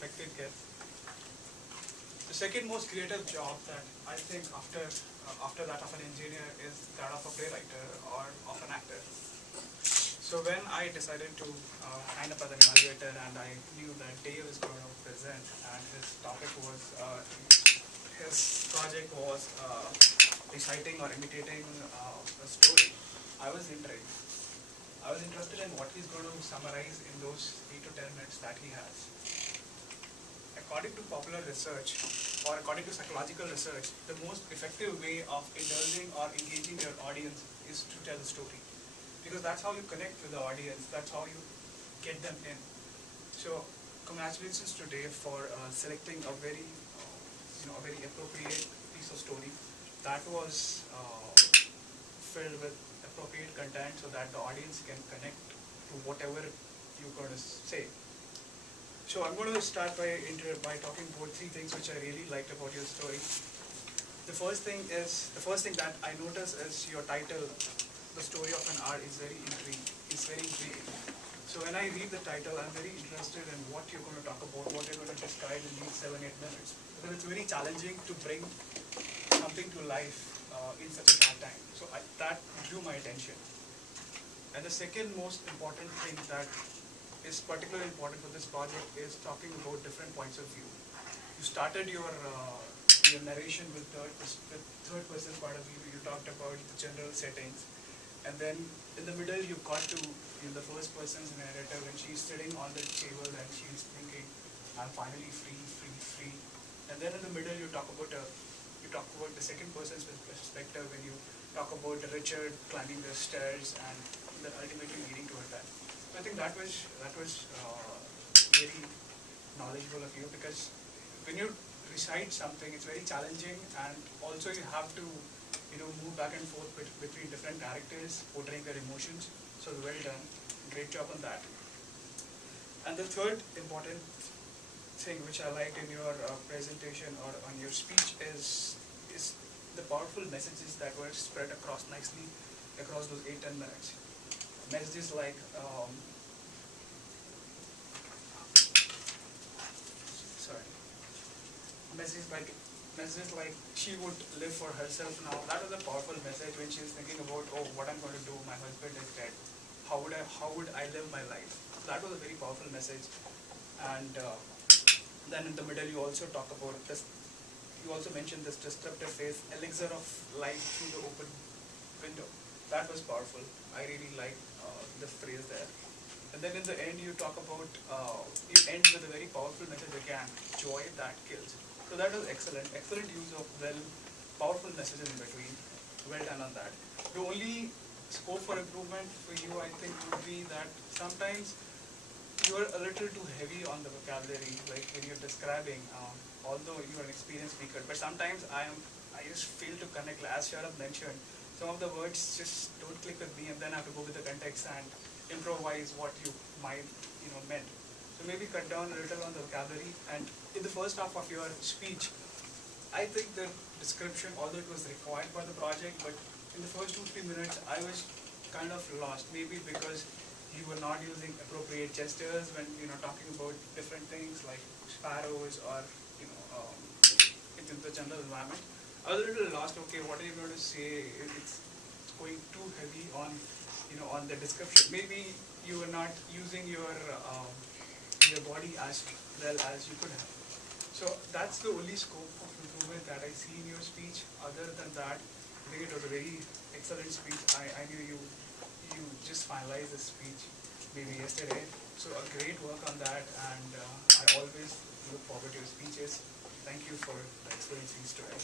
respected guests. The second most creative job that I think after that of an engineer is that of a playwright or of an actor. So when I decided to sign up as an evaluator and I knew that Dave is going to present and his topic was, his project was reciting or imitating a story, I was intrigued. I was interested in what he's going to summarize in those 8 to 10 minutes that he has. According to popular research, or according to psychological research, the most effective way of indulging or engaging your audience is to tell a story. Because that's how you connect with the audience, that's how you get them in. So, congratulations to Dave for selecting a very, a very appropriate piece of story that was filled with appropriate content so that the audience can connect to whatever you're going to say. So I'm going to start by talking about 3 things which I really liked about your story. The first thing that I noticed is your title, The Story of an Art, is very intriguing. So when I read the title, I'm very interested in what you're going to talk about, what you're going to describe in these 7-8 minutes. Because it's very challenging to bring something to life in such a short time. So that drew my attention. And the second most important thing that is particularly important for this project is talking about different points of view. You started your narration with third person point of view. You talked about the general settings, and then in the middle you got to the first person's narrative, and she's sitting on the table and she's thinking, "I'm finally free." And then in the middle you talk about the second person's perspective when you talk about Richard climbing the stairs and then ultimately leading to that. So I think that was very knowledgeable of you, because when you recite something, it's very challenging, and also you have to move back and forth between different characters portraying their emotions. So well done, great job on that. And the third important thing which I liked in your presentation or on your speech is the powerful messages that were spread across nicely across those 8-10 minutes. Messages like messages like she would live for herself now. That was a powerful message when she was thinking about, oh, what I'm going to do, my husband is dead, how would I live my life. That was a very powerful message. And then in the middle you also talk about this, you also mentioned this disruptive phase, elixir of life through the open window. That was powerful. I really like the phrase there. And then in the end you talk about, you end with a very powerful message again, joy that kills. So that was excellent use of powerful messages in between. Well done on that. The only scope for improvement for you, I think, would be that sometimes you are a little too heavy on the vocabulary, like when you're describing, although you're an experienced speaker, but sometimes I just fail to connect, as Sharad mentioned. Some of the words just don't click with me, and then I have to go with the context and improvise what you might meant. So maybe cut down a little on the vocabulary. And in the first half of your speech, I think the description, although it was required by the project, but in the first 2-3 minutes I was kind of lost, maybe because you were not using appropriate gestures when talking about different things like sparrows or in the general environment. I was a little lost. Okay, what are you going to say? It's going too heavy on on the description. Maybe you were not using your body as well as you could have. So that's the only scope of improvement that I see in your speech. Other than that, I think it was a very excellent speech. I knew you just finalized the speech maybe yesterday. So a great work on that, and I always look forward to your speeches. Thank you for the excellent speech today.